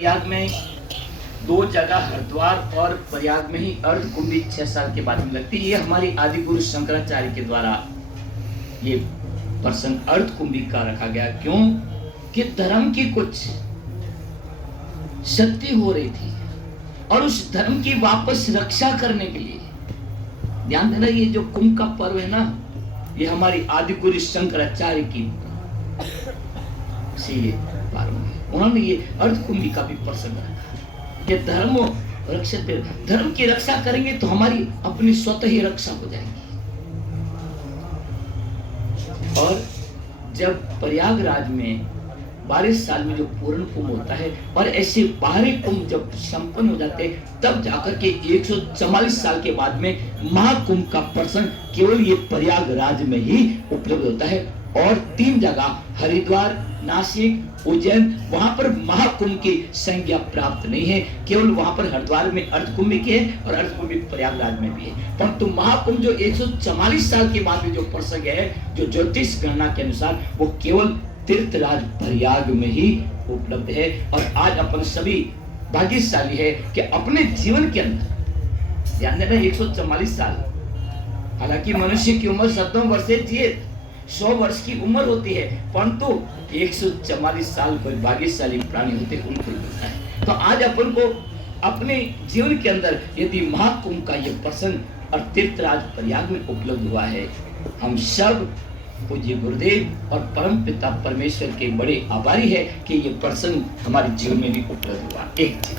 प्रयाग में दो जगह हरिद्वार और प्रयाग में ही अर्धकुंभी 6 साल के बाद में लगती है। ये हमारी आदि गुरु शंकराचार्य के द्वारा ये प्रसंग अर्धकुंभी का रखा गया। क्यों कि धर्म की कुछ क्षति हो रही थी और उस धर्म की वापस रक्षा करने के लिए ध्यान देना, ये जो कुंभ का पर्व है ना, ये हमारी आदि गुरु शंकराचार्य की उन्होंने ये अर्धकुंभी का भी प्रसंग रखा कि धर्म की रक्षा करेंगे तो हमारी अपनी स्वतः ही रक्षा हो जाएगी। और जब प्रयागराज में 12 साल में जो पूर्ण कुंभ होता है और ऐसे बाहरी कुंभ जब संपन्न हो जाते हैं, तब जाकर के 144 साल के बाद में महाकुंभ का प्रसंग केवल ये प्रयागराज में ही उपलब्ध होता है। और 3 जगह हरिद्वार, नासिक, उज्जैन, वहां पर महाकुंभ की संज्ञा प्राप्त नहीं है। केवल वहां पर हरिद्वार में अर्धकुंभ की है और अर्धकुंभ प्रयागराज में भी है। परंतु महाकुंभ जो 144 साल के बाद में जो प्रसंग है, जो ज्योतिष गणना के अनुसार, वो केवल तीर्थराज प्रयाग में ही उपलब्ध है। और आज अपन सभी भाग्यशाली है कि अपने जीवन के अंदर ध्यान देना, 144 साल, हालांकि मनुष्य की उम्र 100 वर्ष जिए 100 वर्ष की उम्र होती है, परंतु 144 साल कोई भाग्यशाली प्राणी होते उनको मिलता है। तो आज अपन को अपने जीवन के अंदर यदि महाकुंभ का ये प्रसंग और तीर्थराज प्रयाग में उपलब्ध हुआ है, हम सब पूज्य गुरुदेव और परम पिता परमेश्वर के बड़े आभारी है कि ये प्रसंग हमारे जीवन में भी उपलब्ध हुआ। एक चीज।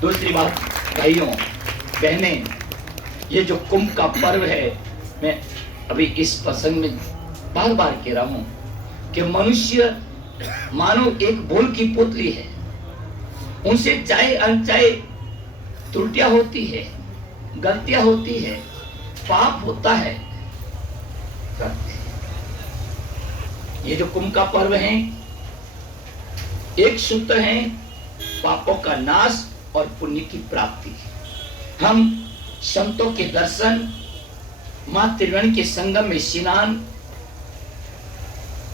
दूसरी बात, भाइयों बहनें, ये जो कुंभ का पर्व है, मैं अभी इस प्रसंग में बार बार कह रहा हूं कि मनुष्य मानो एक बोल की पुतली है, उनसे चाहे अनचाहे त्रुटियां होती है, गलतियां होती है, पाप होता है, करते हैं। ये जो कुंभ का पर्व है, एक सूत्र है पापों का नाश और पुण्य की प्राप्ति। हम संतों के दर्शन, मां त्रिवेणी के संगम में स्नान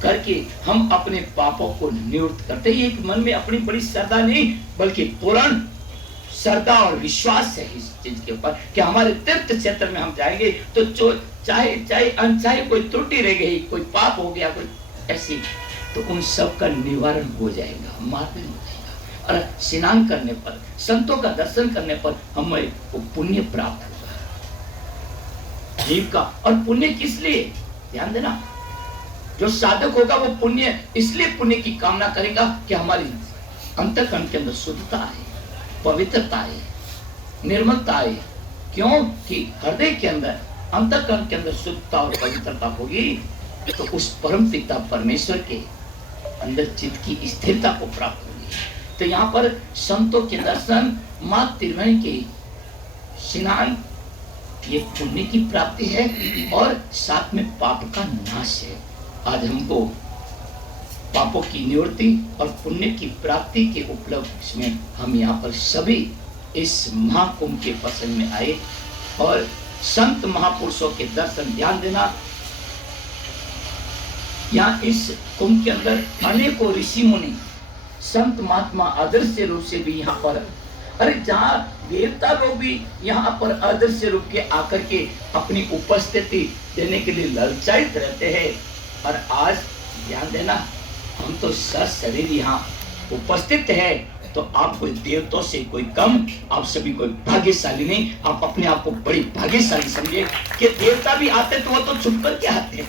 करके हम अपने पापों को निवृत्त करते हैं। एक मन में अपनी बड़ी श्रद्धा नहीं, बल्कि पूर्ण श्रद्धा और विश्वास है इस चीज के ऊपर कि हमारे तीर्थ क्षेत्र में हम जाएंगे तो चाहे अनचाहे कोई त्रुटि रह गई, कोई पाप हो गया, कोई ऐसी, तो उन सब का निवारण हो जाएगा, मार्जन हो जाएगा। और स्नान करने पर, संतों का दर्शन करने पर हमें वो पुण्य प्राप्त होगा जीव का। और पुण्य किस लिए? ध्यान देना, जो साधक होगा वो पुण्य इसलिए पुण्य की कामना करेगा कि हमारी अंतःकरण के अंदर शुद्धता आए, पवित्रता आए, निर्मलता आए। क्यों कि हृदय के अंदर, अंतःकरण के अंदर शुद्धता और पवित्रता होगी तो उस परम पिता परमेश्वर के अंदर चित्त की स्थिरता को प्राप्त होगी। तो यहाँ पर संतों के दर्शन, मां त्रिवेणी के स्नान, ये पुण्य की प्राप्ति है और साथ में पाप का नाश है। आज हमको पापों की निवृत्ति और पुण्य की प्राप्ति के उपलक्ष्य में हम यहाँ पर सभी इस महाकुंभ के प्रसंग में आए और संत महापुरुषों के दर्शन। ध्यान देना, यहाँ इस कुंभ के अंदर अनेकों ऋषि मुनि, संत महात्मा अदृश्य रूप से भी यहाँ पर, अरे जहाँ देवता लोग भी यहाँ पर अदृश्य रूप के आकर के अपनी उपस्थिति देने के लिए ललचायित रहते हैं। और आज ध्यान देना, हम तो सशरीर यहाँ उपस्थित है, तो आप कोई देवताओं से कोई कम, आप सभी कोई भाग्यशाली नहीं। आप अपने आप को बड़ी भाग्यशाली समझिए कि देवता भी आते तो वो तो छुप करके आते हैं,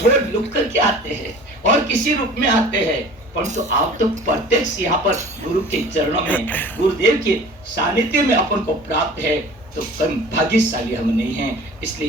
वो लुक करके आते हैं और किसी रूप में आते हैं, परंतु आप तो प्रत्यक्ष यहाँ पर गुरु के चरणों में, गुरुदेव के सानिध्य में अपन को प्राप्त है। तो कम भाग्यशाली हम नहीं हैं। इसलिए